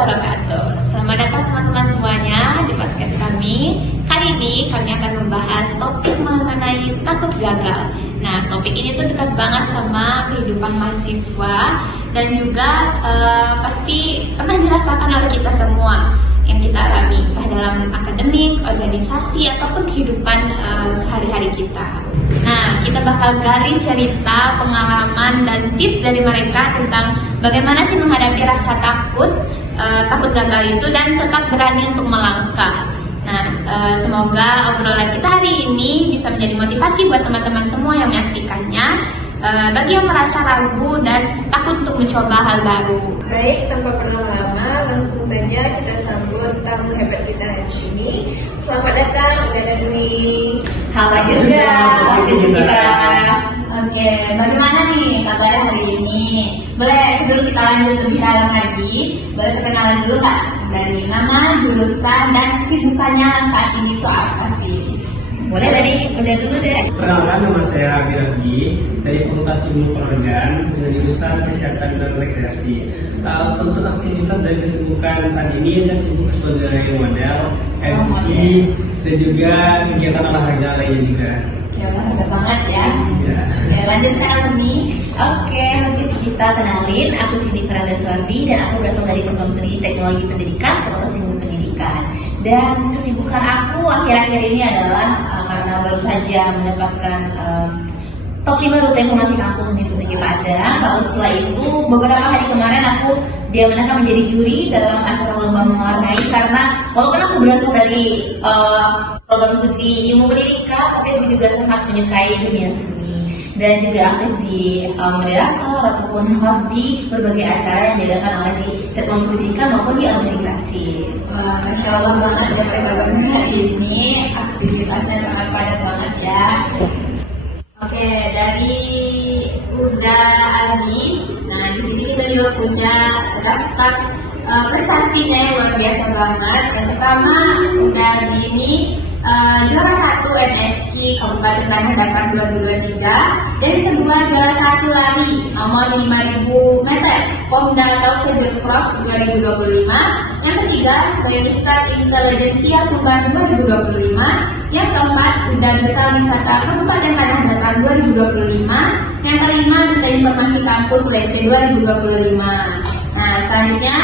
wabarakatuh. Selamat datang teman-teman semuanya di podcast kami. Kali ini kami akan membahas topik mengenai takut gagal. Nah, topik ini tuh dekat banget sama kehidupan mahasiswa dan juga pasti pernah dirasakan oleh kita semua yang kita alami, entah dalam akademik, organisasi, ataupun kehidupan sehari-hari kita. Nah, kita bakal gali cerita, pengalaman, dan tips dari mereka tentang bagaimana sih menghadapi rasa takut gagal itu dan tetap berani untuk melangkah. Nah, semoga obrolan kita hari ini bisa menjadi motivasi buat teman-teman semua yang menyaksikannya, bagi yang merasa ragu dan takut untuk mencoba hal baru. Baik, tanpa berlama-lama, langsung saja kita sambut tamu hebat kita hari ini. Selamat datang, Unda Dwi. Halo juga, kita. Oke, bagaimana nih kabarnya hari ini? Boleh sebelum kita lanjut lebih dalam lagi, boleh perkenalan dulu Kak dari nama, jurusan, dan kesibukannya saat ini itu apa sih? Boleh tadi, udah dulu deh. Perkenalkan, nama saya Abi Rabdi dari Fakultas Ilmu Penerbangan dengan jurusan Kesehatan dan Rekreasi. Untuk aktivitas dan kesibukan saat ini saya sibuk sebagai model, MC, dan juga kegiatan olahraga lainnya juga. Ya olahraga banget ya. Oke, lanjut sekarang nih. Oke, langsung kita kenalin. Aku Cindy Farada Suardi dan aku berasal dari Program Studi Teknologi Pendidikan Fakultas Ilmu Pendidikan. Dan kesibukan aku akhir-akhir ini adalah karena baru saja mendapatkan top 5 rute informasi kampus Universitas Padang. Lalu setelah itu beberapa hari kemarin aku diamanahkan menjadi juri dalam acara lomba mewarnai, karena walaupun aku berasal dari program studi ilmu pendidikan, tapi aku juga sangat menyukai dunia seni dan juga aktif di moderator ataupun host di berbagai acara yang diadakan oleh di teknologi pendidikan maupun di organisasi. Wah, Masya Allah banget ya perkembangan hari ini, aktivitasnya sangat padat banget ya. Oke, dari Uda Abi. Nah, di sini kita juga punya daftar prestasinya yang luar biasa banget. Yang pertama, Uda Abi ini juara 1 NSQ Kabupaten Tanah Datar 2023. Dan yang kedua, juara 1 lari nomor 5.000 meter Pomda atau Kejerprof 2025. Yang ketiga, sebagai Mister Intelijensia Sumbar 2025. Yang keempat, Duta Desa Wisata Kabupaten Tanah Datar 2025. Yang kelima, Duta Informasi Kampus WP 2025. Nah, selanjutnya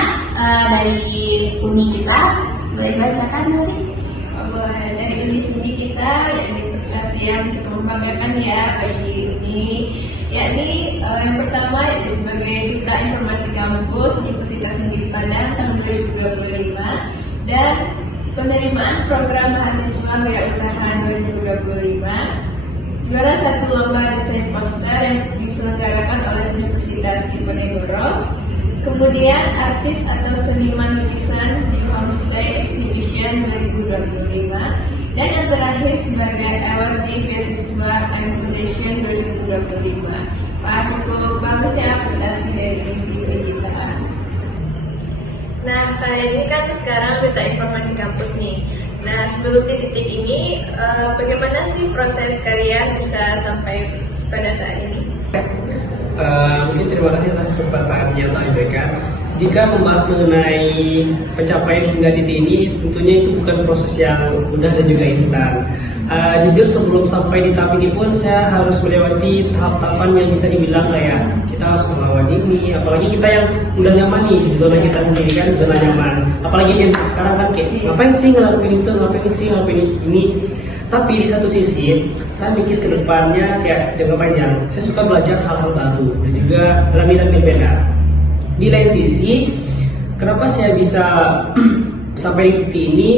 dari Uni kita, boleh bacakan dari? Boleh, dari Uni sini kita, yakni prestasi yang cukup membanggakan ya bagi Uni, yakni yang pertama yakni sebagai Duta Informasi Kampus Universitas Negeri Padang tahun 2025 dan penerimaan program mahasiswa wirausaha 2025, juara 1 lomba desain poster yang diselenggarakan oleh Universitas Diponegoro, kemudian artis atau seniman lukisan di Homestay Exhibition 2025, dan yang terakhir sebagai awardee beasiswa I'm Foundation 2025. Wah, cukup bagus ya prestasi dari misi kita. Nah, kalian ini kan sekarang Duta Informasi Kampus nih. Nah, sebelum di titik ini, bagaimana sih proses kalian bisa sampai pada saat ini? Mungkin terima kasih atas kesempatan yang telah diberikan. Jika membahas mengenai pencapaian hingga titik ini, tentunya itu bukan proses yang mudah dan juga instan. Jujur sebelum sampai di tahap ini pun saya harus melewati tahap-tahapan yang bisa dibilang kayak kita harus melawan ini, apalagi kita yang udah nyaman nih di zona kita sendiri kan, zona nyaman. Apalagi yang sekarang kan kayak ngapain sih ngelakuin itu, ngapain sih ngelakuin ini. Tapi di satu sisi saya mikir ke depannya kayak jangka panjang. Saya suka belajar hal-hal baru dan juga berani dan berbeda. Di lain sisi, kenapa saya bisa sampai di titik ini?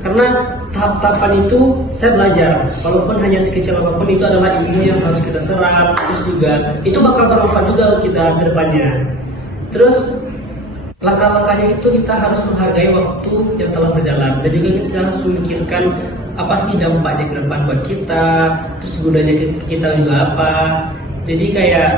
Karena tahap-tahapan itu saya belajar, walaupun hanya sekecil apapun itu adalah ilmu yang harus kita serap. Terus juga itu bakal bermanfaat juga kita ke depannya. Terus langkah-langkahnya itu kita harus menghargai waktu yang telah berjalan dan juga kita harus memikirkan apa sih dampaknya ke depan buat kita, terus gunanya kita juga apa. Jadi kayak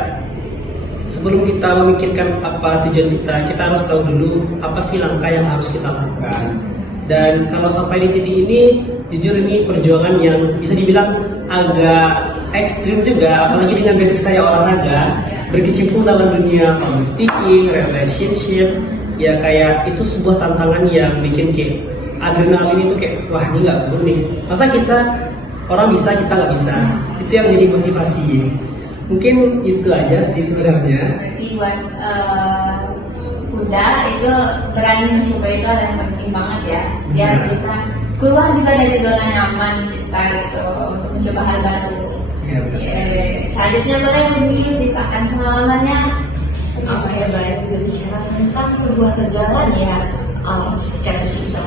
sebelum kita memikirkan apa tujuan kita harus tahu dulu apa sih langkah yang harus kita lakukan. Dan kalau sampai di titik ini, jujur ini perjuangan yang bisa dibilang agak ekstrim juga, apalagi dengan basic saya olahraga, berkecimpung dalam dunia public speaking, relationship, ya kayak itu sebuah tantangan yang bikin kayak adrenalin itu kayak wah ini nggak nih, masa kita orang bisa kita nggak bisa, itu yang jadi motivasi. Mungkin itu aja sih sebenarnya. Berarti buat Bunda itu berani mencoba itu ada yang penting banget ya, biar bisa keluar juga dari zona nyaman kita gitu untuk mencoba hal baru. Ya, benar. Selanjutnya boleh ceritakan pengalamannya. Apa ya, baik berbicara tentang sebuah kegagalan ya, kata kita.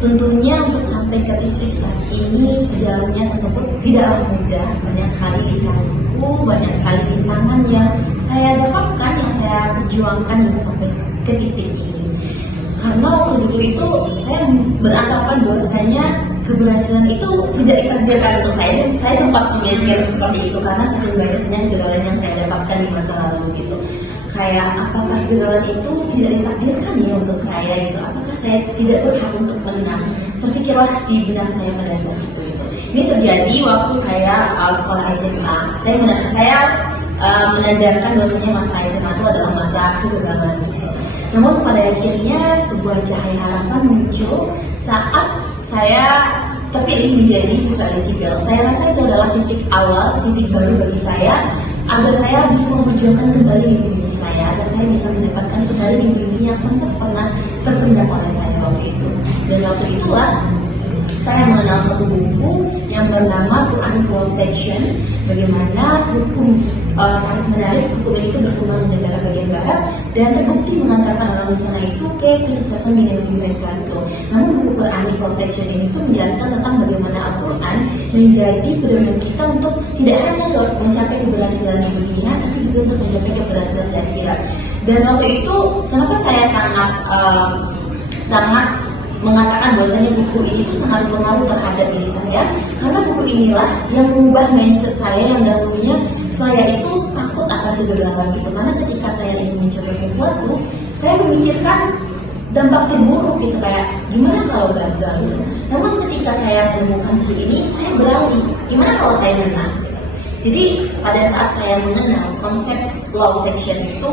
Tentunya untuk sampai ke titik saat ini jalannya tersebut tidaklah mudah, banyak sekali lika-liku, banyak sekali rintangan yang saya dapatkan, yang saya perjuangkan hingga sampai ke titik ini. Karena waktu dulu itu saya beranggapan bahwasanya keberhasilan itu tidak ditakdirkan untuk saya. Saya sempat memikirkan seperti itu karena saking banyaknya kegagalan yang saya dapatkan di masa lalu gitu. Kayak apakah kegagalan itu tidak ditakdirkan ya untuk saya gitu? Apakah saya tidak berhak untuk menang? Terpikirlah di benak saya pada saat itu. Ini terjadi waktu saya sekolah SMA. Saya menandakan bahwasanya masa SMA itu adalah masa kegagalan. Namun pada akhirnya sebuah cahaya harapan muncul saat saya terpilih menjadi siswa eligible. Saya rasa itu adalah titik awal, titik baru bagi saya agar saya bisa memperjuangkan kembali mimpi saya, agar saya bisa mendapatkan kembali mimpi yang sempat pernah terpendam oleh saya waktu itu. Dan waktu itulah saya mengenal satu buku yang bernama Quranic Law of Action, bagaimana hukum tarik menarik hukum itu berkembang di negara bagian barat dan terbukti mengantarkan orang di sana itu ke kesuksesan di negeri mereka itu. Namun buku Quranic Law of Action ini itu menjelaskan tentang bagaimana Al-Quran menjadi pedoman kita untuk tidak hanya mencapai keberhasilan di dunia, tapi juga untuk mencapai keberhasilan di akhirat. Dan waktu itu kenapa saya sangat mengatakan bahwasanya buku ini itu sangat berpengaruh terhadap diri saya, karena buku inilah yang mengubah mindset saya yang dahulunya saya itu takut akan kegagalan gitu. Karena ketika saya ingin mencoba sesuatu, saya memikirkan dampak terburuk gitu, kayak gimana kalau gagal gitu. Namun ketika saya menemukan buku ini, saya beralih, gimana kalau saya menang. Jadi pada saat saya mengenal konsep law of action itu,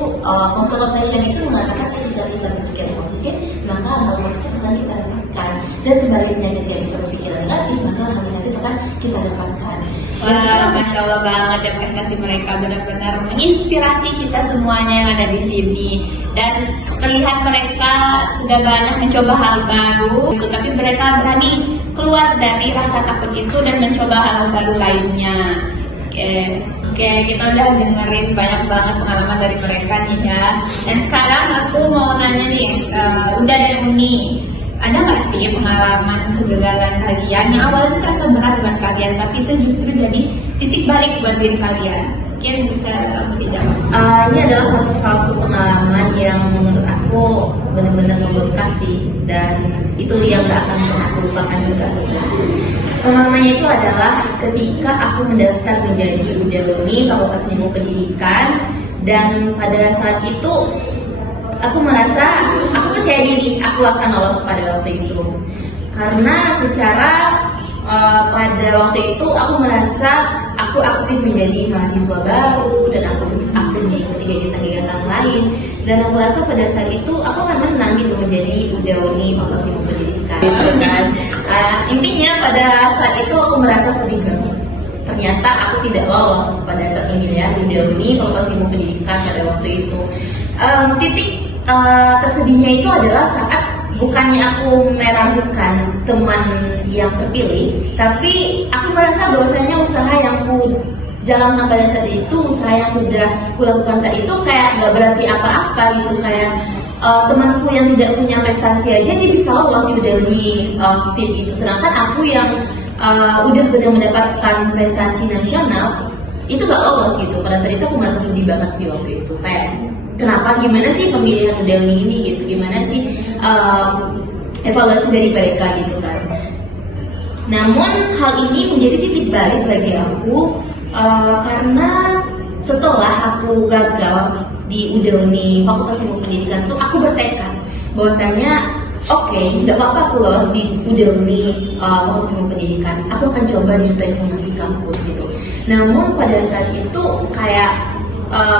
konsep law of action itu mengatakan ketika kita berpikir positif, maka hal positif akan kita dapatkan. Dan sebaliknya ketika kita berpikir negatif, maka hal negatif akan kita dapatkan. Wah, Masya Allah banget ya, prestasi mereka benar-benar menginspirasi kita semuanya yang ada di sini. Dan terlihat mereka sudah banyak mencoba hal baru, gitu. Tapi mereka berani keluar dari rasa takut itu dan mencoba hal baru lainnya. Oke, kita udah dengerin banyak banget pengalaman dari mereka nih ya. Dan sekarang aku mau nanya nih, Unda dan Uni, ada nggak sih pengalaman kegagalan kalian yang awalnya terasa berat buat kalian, tapi itu justru jadi titik balik buat diri kalian? Mungkin bisa langsung dijawab. Ini adalah salah satu pengalaman yang menurut aku benar-benar membekas sih, dan itu yang nggak akan pernah aku lupakan juga. Pengalamannya itu adalah ketika aku mendaftar menjadi Uni Fakultas Ilmu Pendidikan, dan pada saat itu aku merasa aku percaya diri aku akan lolos pada waktu itu, karena secara pada waktu itu aku merasa aku aktif menjadi mahasiswa baru dan aku aktif mengikuti kegiatan-kegiatan lain, dan aku rasa pada saat itu aku akan menang gitu menjadi Uni Fakultas Ilmu Pendidikan gitu kan. Intinya pada saat itu aku merasa sedih banget. Ternyata aku tidak lolos pada saat pemilihan Uni Fakultas Ilmu Pendidikan pada waktu itu. Titik tersedihnya itu adalah saat bukannya aku meragukan teman yang terpilih, tapi aku merasa bahwasanya usaha yang ku jalankan pada saat itu, usaha yang sudah kulakukan saat itu kayak nggak berarti apa-apa gitu. Kayak temanku yang tidak punya prestasi aja dia bisa lolos di FIP itu, sedangkan aku yang udah benar mendapatkan prestasi nasional itu gak lolos gitu. Pada saat itu aku merasa sedih banget sih waktu itu, kayak kenapa, gimana sih pemilihan Uni ini gitu, gimana sih evaluasi dari mereka gitu kan. Namun hal ini menjadi titik balik bagi aku, karena setelah aku gagal di Uni Fakultas Ilmu Pendidikan tuh aku bertekad bahwasanya oke, nggak apa-apa aku lolos di Uni Fakultas Ilmu Pendidikan, aku akan coba di Duta Informasi Kampus gitu. Namun pada saat itu kayak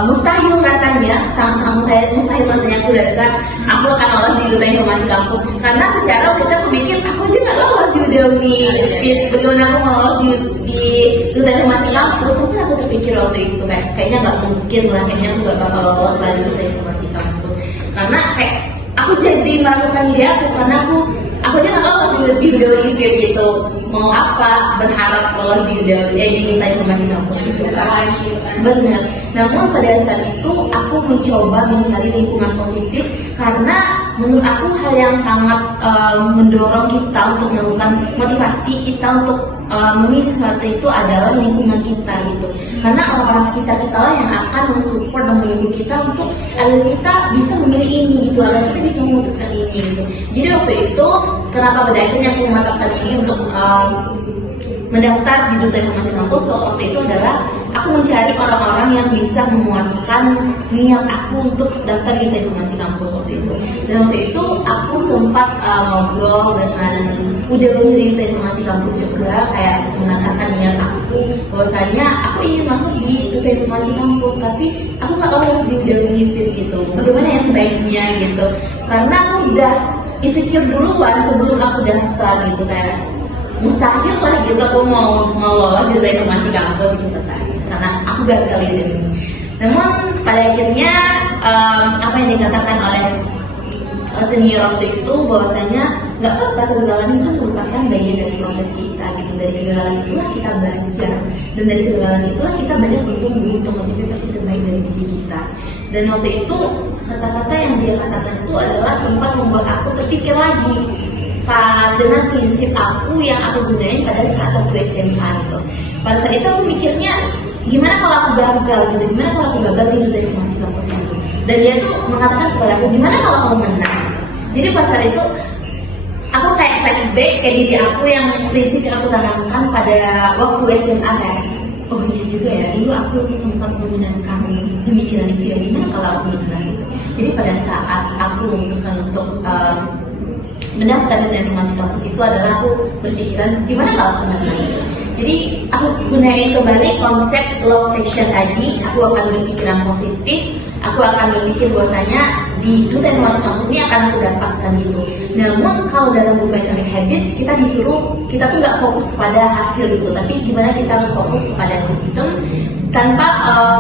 mustahil rasanya, sangat mustahil rasanya aku rasa aku akan lolos di Duta Informasi Kampus, karena secara waktu itu aku mikir aku aja nggak lolos di Udemy, bagaimana aku mau lolos di Duta Informasi Kampus. Sampai aku terpikir waktu itu kayaknya nggak mungkin lah, kayaknya aku nggak bakal lolos lagi di Duta Informasi Kampus, karena kayak aku jadi melakukan diri aku, karena aku aja nggak lolos di Udemy gitu, mau apa berharap lolos di Udemy di Duta Informasi Kampus gitu. Benar. Namun pada saat itu aku mencoba mencari lingkungan positif, karena menurut aku hal yang sangat mendorong kita untuk melakukan motivasi kita untuk memilih sesuatu itu adalah lingkungan kita gitu. Karena orang-orang sekitar kita lah yang akan mensupport dan mendukung kita untuk agar kita bisa memilih ini gitu, agar kita bisa memutuskan ini gitu. Jadi waktu itu kenapa pada akhirnya aku mematapkan ini untuk mendaftar di Duta Informasi Kampus waktu itu adalah aku mencari orang-orang yang bisa menguatkan niat aku untuk daftar di Duta Informasi Kampus waktu itu. Dan waktu itu aku sempat ngobrol dengan Udemy dari Duta Informasi Kampus juga, kayak mengatakan niat aku bahwasanya aku ingin masuk di Duta Informasi Kampus, tapi aku nggak tahu harus di Udemy VIP gitu. Bagaimana ya sebaiknya gitu? Karena aku udah insecure duluan sebelum aku daftar gitu, kayak mustahil lah gitu aku mau lolos di Duta Informasi Kampus gitu kan, karena aku gagal di ini. Namun pada akhirnya apa yang dikatakan oleh senior waktu itu bahwasanya nggak apa-apa, kegagalan itu merupakan bagian dari proses kita gitu. Dari kegagalan itulah kita belajar, dan dari kegagalan itulah kita banyak bertumbuh untuk mencapai versi terbaik dari diri kita. Dan waktu itu kata-kata yang dia katakan itu adalah sempat membuat aku terpikir lagi dengan prinsip aku yang aku gunain pada saat waktu SMA gitu. Pada saat itu aku mikirnya gimana kalau aku gagal gitu, gimana kalau aku gagal di Duta Informasi Kampus itu. Dan dia tuh mengatakan kepada aku gimana kalau kamu menang gitu. Jadi pas saat itu aku kayak flashback kayak diri aku yang prinsip yang aku tanamkan pada waktu SMA kayak oh iya juga ya, dulu aku sempat menggunakan pemikiran itu ya, gimana kalau aku menang gitu. Jadi pada saat aku memutuskan untuk mendaftar di Duta Informasi Kampus itu adalah aku berpikiran gimana kalau aku menang. Jadi aku gunain kembali konsep law of attraction tadi. Aku akan berpikiran positif, aku akan berpikir bahwasanya di Duta Informasi Kampus ini akan aku dapatkan gitu. Namun kalau dalam buku Atomic Habits kita disuruh kita tuh nggak fokus kepada hasil gitu, tapi gimana kita harus fokus kepada sistem tanpa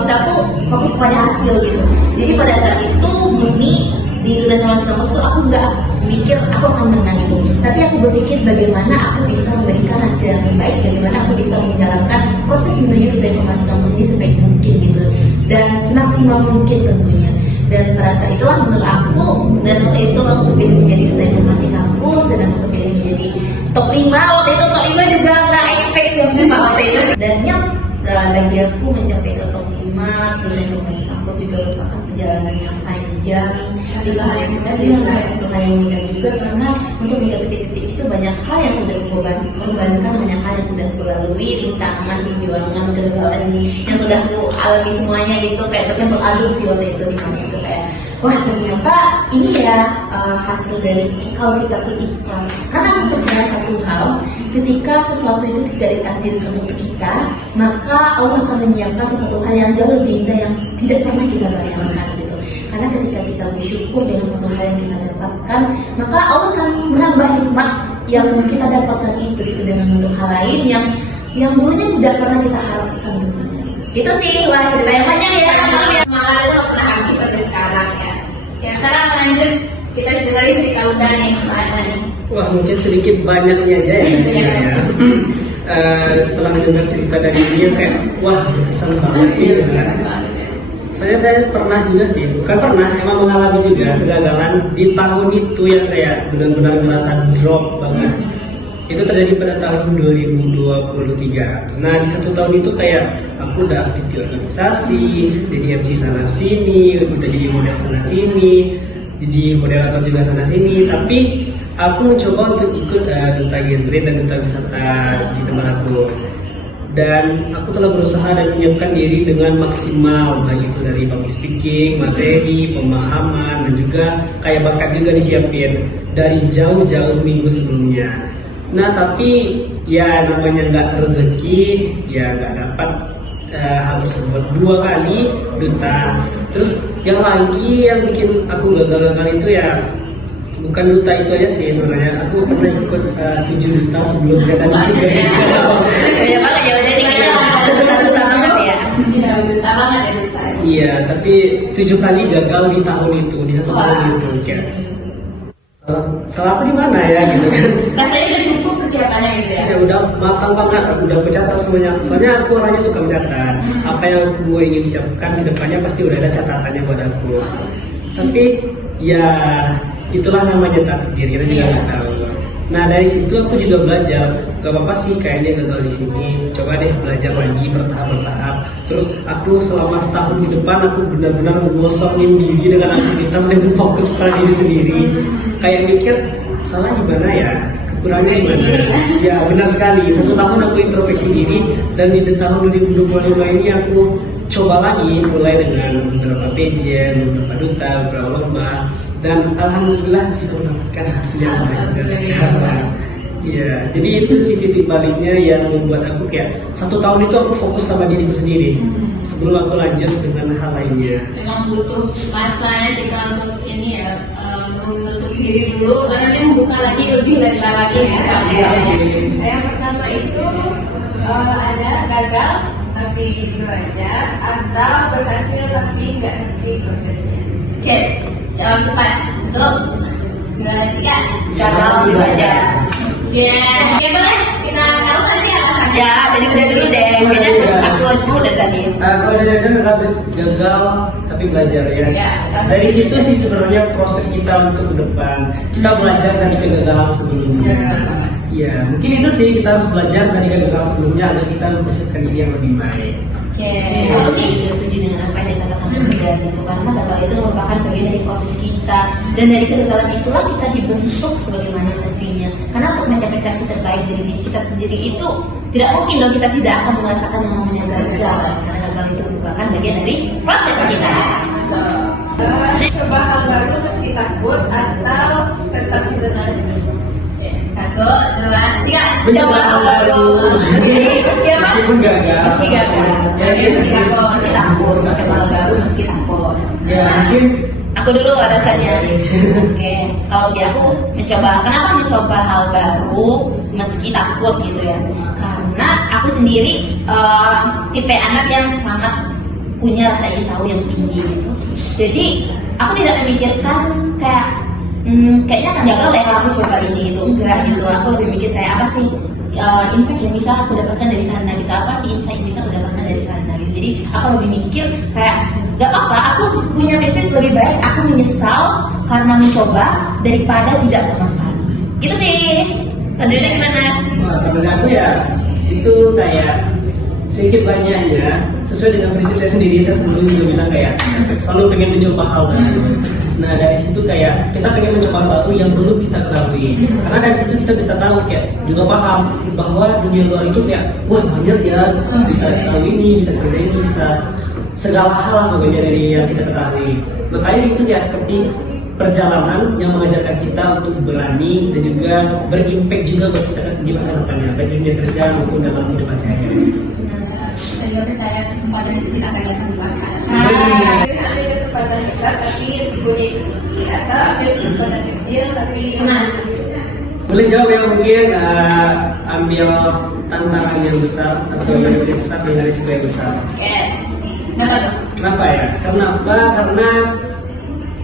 kita tuh fokus pada hasil gitu. Jadi pada saat itu murni di Duta Informasi Kampus tuh aku nggak mikir aku akan menang gitu, tapi aku berpikir bagaimana aku bisa memberikan hasil yang terbaik, bagaimana aku bisa menjalankan proses menuju Duta Informasi Kampus ini sebaik mungkin gitu, dan semaksimal mungkin tentunya. Dan pada saat itulah menurut aku, dan waktu itu aku terpilih menjadi Duta Informasi Kampus, dan aku terpilih menjadi top 5. Waktu itu top 5 juga nggak expect yang waktu itu, dan yang bagi aku mencapai ke top 5 Duta Informasi Kampus juga merupakan perjalanan yang panjang, juga hal yang mudah juga nggak satu hal yang mudah juga, karena untuk mencapai titik itu banyak hal yang sudah korbankan, banyak hal yang sudah aku lalui, rintangan, perjuangan, kegagalan yang sudah aku alami semuanya gitu, kayak tercampur aduk sih waktu itu di mana itu kayak wah ternyata ini ya hasil dari kalau kita tuh ikhlas. Karena aku percaya satu hal, ketika sesuatu itu tidak ditakdirkan untuk kita, maka Allah akan menyiapkan sesuatu hal yang jauh lebih indah yang tidak pernah kita bayangkan gitu. Karena ketika kita bersyukur dengan satu hal yang kita dapatkan, maka Allah akan menambah nikmat yang kita dapatkan itu dengan bentuk hal lain yang dulunya tidak pernah kita harapkan tentunya. Itu sih lah cerita yang panjang ya. Semangat itu gak pernah habis sampai sekarang ya. Ya sekarang lanjut kita dengerin cerita Uda nih gimana nih. Wah mungkin sedikit banyaknya aja ya. Setelah mendengar cerita dari dia kayak wah berkesan banget gitu kan. Saya pernah juga sih, bukan pernah, emang mengalami juga kegagalan di tahun itu yang kayak benar-benar merasa drop banget. Itu terjadi pada tahun 2023. Nah di satu tahun itu kayak aku udah aktif di organisasi, jadi MC sana sini, udah jadi model sana sini, jadi moderator juga sana sini. Tapi aku mencoba untuk ikut duta genre dan duta wisata di tempat aku. Dan aku telah berusaha dan menyiapkan diri dengan maksimal, baik itu dari public speaking, materi, pemahaman, dan juga kayak bakat juga disiapin dari jauh-jauh minggu sebelumnya. Nah tapi ya namanya nggak rezeki ya nggak dapat hal tersebut 2 kali duta. Terus yang bikin aku gagal itu ya bukan duta itu aja sih sebenarnya. Aku pernah ikut 7 duta sebelumnya dan itu Banyak banget ya, jadi kita duta banget ya. Duta banget ya duta. iya, tapi 7 kali gagal di tahun itu, di 1 tahun itu kayak salah aku di mana ya gitu kan. Rasanya udah cukup persiapannya gitu ya. Ya udah matang banget, aku udah mencatat semuanya. Soalnya aku orangnya suka mencatat. Apa yang aku ingin siapkan di depannya pasti udah ada catatannya buat aku. Tapi ya itulah namanya takdir, kita juga nggak tahu. Nah dari situ aku juga belajar, gak apa-apa sih kayaknya gagal di sini. Coba deh belajar lagi bertahap. Terus aku selama setahun ke depan aku benar-benar ngosongin diri dengan aktivitas dan fokus pada diri sendiri. Kayak mikir salah di mana ya, kekurangannya di mana? Ya benar sekali. 1 tahun aku introspeksi diri dan di tahun 2025 ini aku coba lagi mulai dengan beberapa pageant, beberapa duta, beberapa lomba. Dan alhamdulillah bisa mendapatkan hasil yang baik dari sekarang. Iya, jadi itu sih titik baliknya yang membuat aku kayak 1 tahun itu aku fokus sama diriku sendiri sebelum aku lanjut dengan hal lainnya. Memang butuh masanya kita untuk ini ya, menutup diri dulu karena nanti membuka lagi lebih lebar lagi ya. Yang pertama itu ada gagal tapi belajar atau berhasil tapi nggak ngerti prosesnya. Oke, jawab cepat. Untuk 2, 3, gagal belajar. Ya, oke boleh kita tahu nanti alasannya. Ya, jadi udah dulu deh. Kayaknya aku udah tadi. Kalau dari gagal tapi belajar ya. Ya, Dari situ sih sebenarnya proses kita untuk ke depan. Kita belajar dari kegagalan sebelumnya. Ya, mungkin itu sih kita harus belajar dari kegagalan sebelumnya agar kita mempersiapkan diri yang lebih baik. Oke, juga setuju dengan apa yang dikatakan Bunda gitu. Karena gagal itu merupakan bagian dari proses kita, dan dari kegagalan itulah kita dibentuk sebagaimana mestinya. Karena untuk mencapai versi terbaik dari diri kita sendiri itu tidak mungkin dong kita tidak akan merasakan yang namanya gagal, karena gagal itu merupakan bagian dari proses kita. Coba hal baru meski takut atau tetap berani. 1, 2, 3. Mencoba hal baru. Meski apa? Meskipun gagal. Meski gagal. Meski takut. Mencoba hal baru meski takut. Ya mungkin Aku dulu alasannya. Oke, kalau di aku kenapa mencoba hal baru meski takut gitu ya? Karena aku sendiri tipe anak yang sangat punya rasa ingin tahu yang tinggi gitu. Jadi aku tidak memikirkan kayaknya akan gagal deh kalau aku coba ini gitu, enggak gitu. Aku lebih mikir kayak apa sih impact yang bisa aku dapatkan dari sana gitu, apa sih insight yang bisa aku dapatkan dari sana gitu. Jadi aku lebih mikir kayak gak apa-apa, aku punya message lebih baik aku menyesal karena mencoba daripada tidak sama sekali. Gitu sih. Kadang-kadang gimana? Kalau aku ya itu kayak sedikit banyaknya sesuai dengan prinsip saya sendiri. Saya selalu juga bilang kayak selalu pengen mencoba hal baru. Nah dari situ kayak kita pengen mencoba hal baru yang belum kita ketahui. Karena dari situ kita bisa tahu kayak juga paham bahwa dunia luar itu kayak wah banyak ya, bisa tahu ini, bisa kerja ini, bisa segala hal pokoknya dari yang kita ketahui. Makanya itu ya seperti perjalanan yang mengajarkan kita untuk berani dan juga berimpact juga buat kita di masa depannya, baik di dunia kerja maupun dalam kehidupan sehari-hari. Saya juga percaya kesempatan itu tidak akan datang dua kali. Jadi ambil kesempatan besar tapi risikonya itu tinggi, atau ambil kesempatan kecil tapi Boleh jawab yang mungkin ambil tantangan yang besar atau yang besar dengan risiko yang besar. Oke, kenapa tuh? Kenapa ya? Kenapa? Karena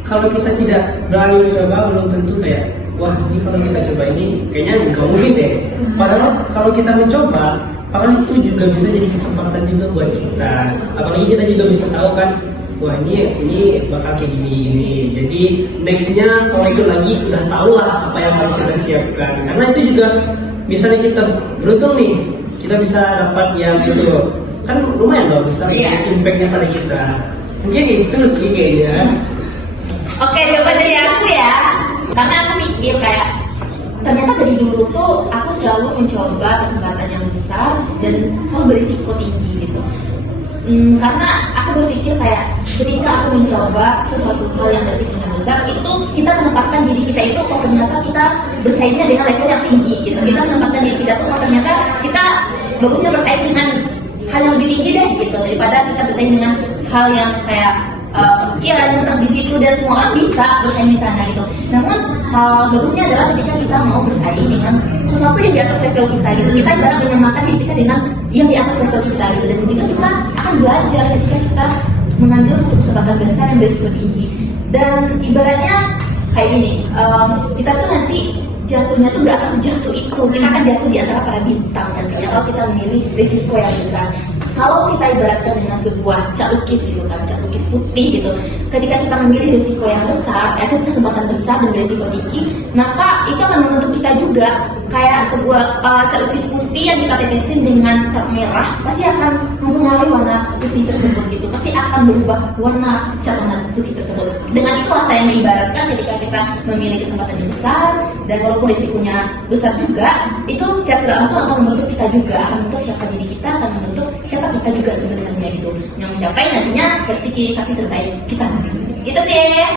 kalau kita tidak berani mencoba belum tentu kayak wah ini kalau kita coba ini kayaknya nggak mungkin deh. Padahal kalau kita mencoba, padahal itu juga bisa jadi kesempatan juga buat kita. Apalagi kita juga bisa tahu kan, wah ini bakal kayak gini. Jadi nextnya kalau itu lagi udah tahu lah apa yang harus kita siapkan. Karena itu juga misalnya kita beruntung nih, kita bisa dapat yang itu kan lumayan loh besar impactnya pada kita. Mungkin itu sih kayaknya. Oke, coba dari aku ya. Karena aku mikir kayak ternyata dari dulu tuh aku selalu mencoba kesempatan yang besar dan selalu berisiko tinggi gitu. Karena aku berpikir kayak ketika aku mencoba sesuatu hal yang resikonya besar, itu kita menempatkan diri kita itu oh ternyata kita bersaingnya dengan level yang tinggi gitu. Kita menempatkan diri kita tuh oh ternyata kita bagusnya bersaing dengan hal yang lebih tinggi deh gitu, daripada kita bersaing dengan hal yang kayak ya senang di situ dan semua orang bisa bersaing di sana gitu. Namun hal bagusnya adalah ketika kita mau bersaing dengan sesuatu yang di atas level kita gitu. Kita ibarat menyamakan diri kita dengan yang di atas level kita gitu. Dan kemudian kita akan belajar ketika kita mengambil satu kesempatan besar yang berisiko tinggi. Dan ibaratnya kayak gini, kita tuh nanti jatuhnya tuh gak akan sejatuh itu. Kita akan jatuh di antara para bintang nantinya kalau kita memilih risiko yang besar. Kalau kita ibaratkan dengan sebuah cat lukis gitu kan, cat lukis putih gitu. Ketika kita memilih risiko yang besar, kesempatan besar dan berisiko tinggi, maka itu akan membentuk kita juga kayak sebuah cat lukis putih yang kita tetesin dengan cat merah, pasti akan mempengaruhi warna putih tersebut gitu. Pasti akan berubah warna cat warna putih tersebut. Dengan itulah saya mengibaratkan ketika kita memilih kesempatan yang besar dan walaupun risikonya besar juga, itu secara tidak langsung akan membentuk kita juga, akan membentuk siapa diri kita, akan membentuk siapa kita juga sebenarnya gitu, yang mencapai nantinya versi terbaik kita nanti. Itu sih.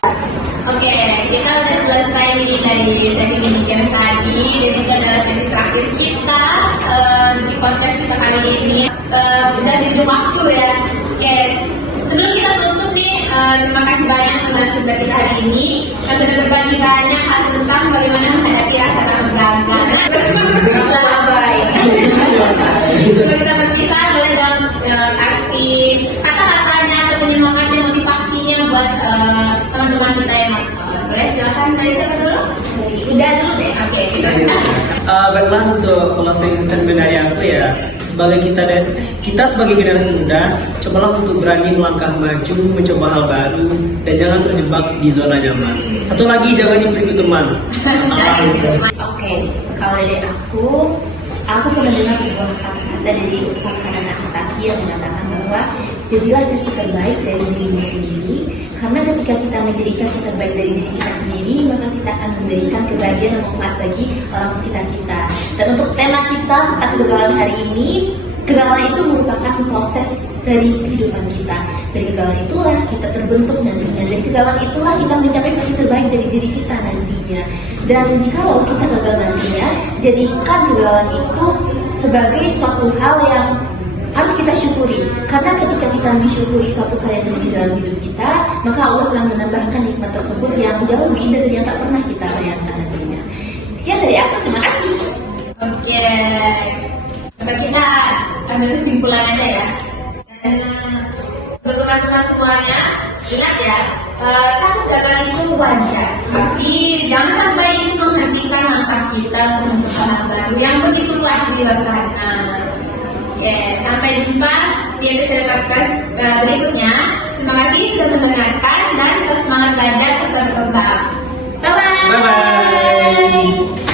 Oke, kita udah selesai nih dari sesi pembicaraan tadi, dan itu adalah sesi terakhir kita di podcast kita kali ini. Udah di ujung waktu ya. Oke, sebelum kita tutup nih, terima kasih banyak untuk narasumber kita hari ini yang sudah berbagi banyak hal tentang bagaimana menghadapi rasa takut gagal. Selamat baik. Sebelum kita berpisah, boleh dong kasih kata-katanya atau penyemangatnya, motivasinya buat teman-teman kita yang boleh silakan dari siapa dulu? Dari Uda dulu deh. Oke. Baiklah, untuk closing statement dari aku ya, sebagai kita sebagai generasi muda, cobalah untuk berani melangkah maju, mencoba hal baru, dan jangan terjebak di zona nyaman. Satu lagi, jangan diberi teman. Oke, kalau dari aku pernah dengar sebuah kata-kata dari Ustaz Hanan Ataki yang mengatakan bahwa jadilah versi terbaik dari dirimu sendiri, karena ketika kita menjadi versi terbaik dari diri kita sendiri, maka kita akan memberikan kebahagiaan dan manfaat bagi orang sekitar kita. Dan untuk tema kita tentang kegagalan hari ini, kegagalan itu merupakan proses dari kehidupan kita. Dari kegagalan itulah kita terbentuk nantinya. Dari kegagalan itulah kita mencapai versi terbaik dari diri kita nantinya. Dan jikalau kita gagal nantinya, jadikan kegagalan itu sebagai suatu hal yang harus kita syukuri. Karena ketika kita mensyukuri suatu hal yang terjadi dalam hidup kita, maka Allah akan menambahkan nikmat tersebut yang jauh lebih indah dari yang tak pernah kita bayangkan nantinya. Sekian dari aku, terima kasih. Oke. Kita ambil kesimpulan aja ya. Dan untuk teman-teman semuanya, ingat ya, takut gagal itu wajar, tapi jangan sampai itu menghentikan langkah kita untuk mencoba hal baru yang begitu luas di luar sana. Oke, sampai jumpa di episode podcast berikutnya. Terima kasih sudah mendengarkan dan tetap semangat belajar serta berkembang. Bye bye. Bye bye.